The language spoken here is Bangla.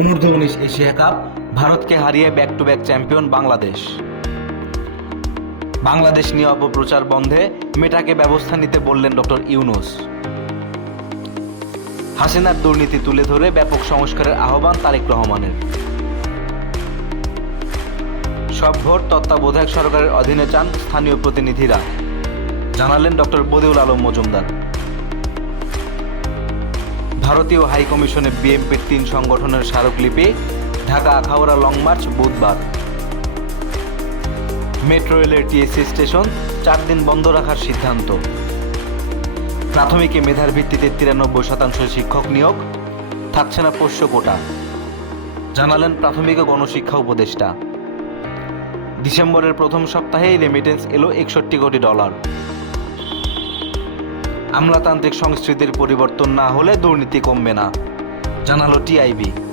অনূর্ধ্ব উনিশ এশিয়া কাপ, ভারতকে হারিয়ে back to back champion Bangladesh. Bangladesh নিয়ে অপপ্রচার বন্ধে মেটাকে ব্যবস্থা নিতে বললেন ডক্টর ইউনুস। হাসিনার দুর্নীতি তুলে ধরে ব্যাপক সংস্কারের আহ্বান তারেক রহমানের। সব ভোট তত্ত্বাবধায়ক সরকারের অধীনে চান স্থানীয় প্রতিনিধিরা, জানালেন ডক্টর বদিউল আলম মজুমদার। ভারতীয় হাই কমিশনে বিএনপির তিন সংগঠনের স্মারকলিপি, ঢাকা আখাউড়া লং মার্চ বুধবার। মেট্রো রেলের টিএসসি স্টেশন চার দিন বন্ধ রাখার সিদ্ধান্ত। প্রাথমিকে মেধার ভিত্তিতে তিরানব্বই শতাংশ শিক্ষক নিয়োগ, থাকছে না পোষ্য কোটা। জানালেন প্রাথমিক গণশিক্ষা উপদেষ্টা। ডিসেম্বরের প্রথম সপ্তাহেই রেমিটেন্স এলো একষট্টি কোটি ডলার। আমলাতান্ত্রিক সংস্কৃতির পরিবর্তন না হলে দুর্নীতি কমবে না। জানালো টিআইবি।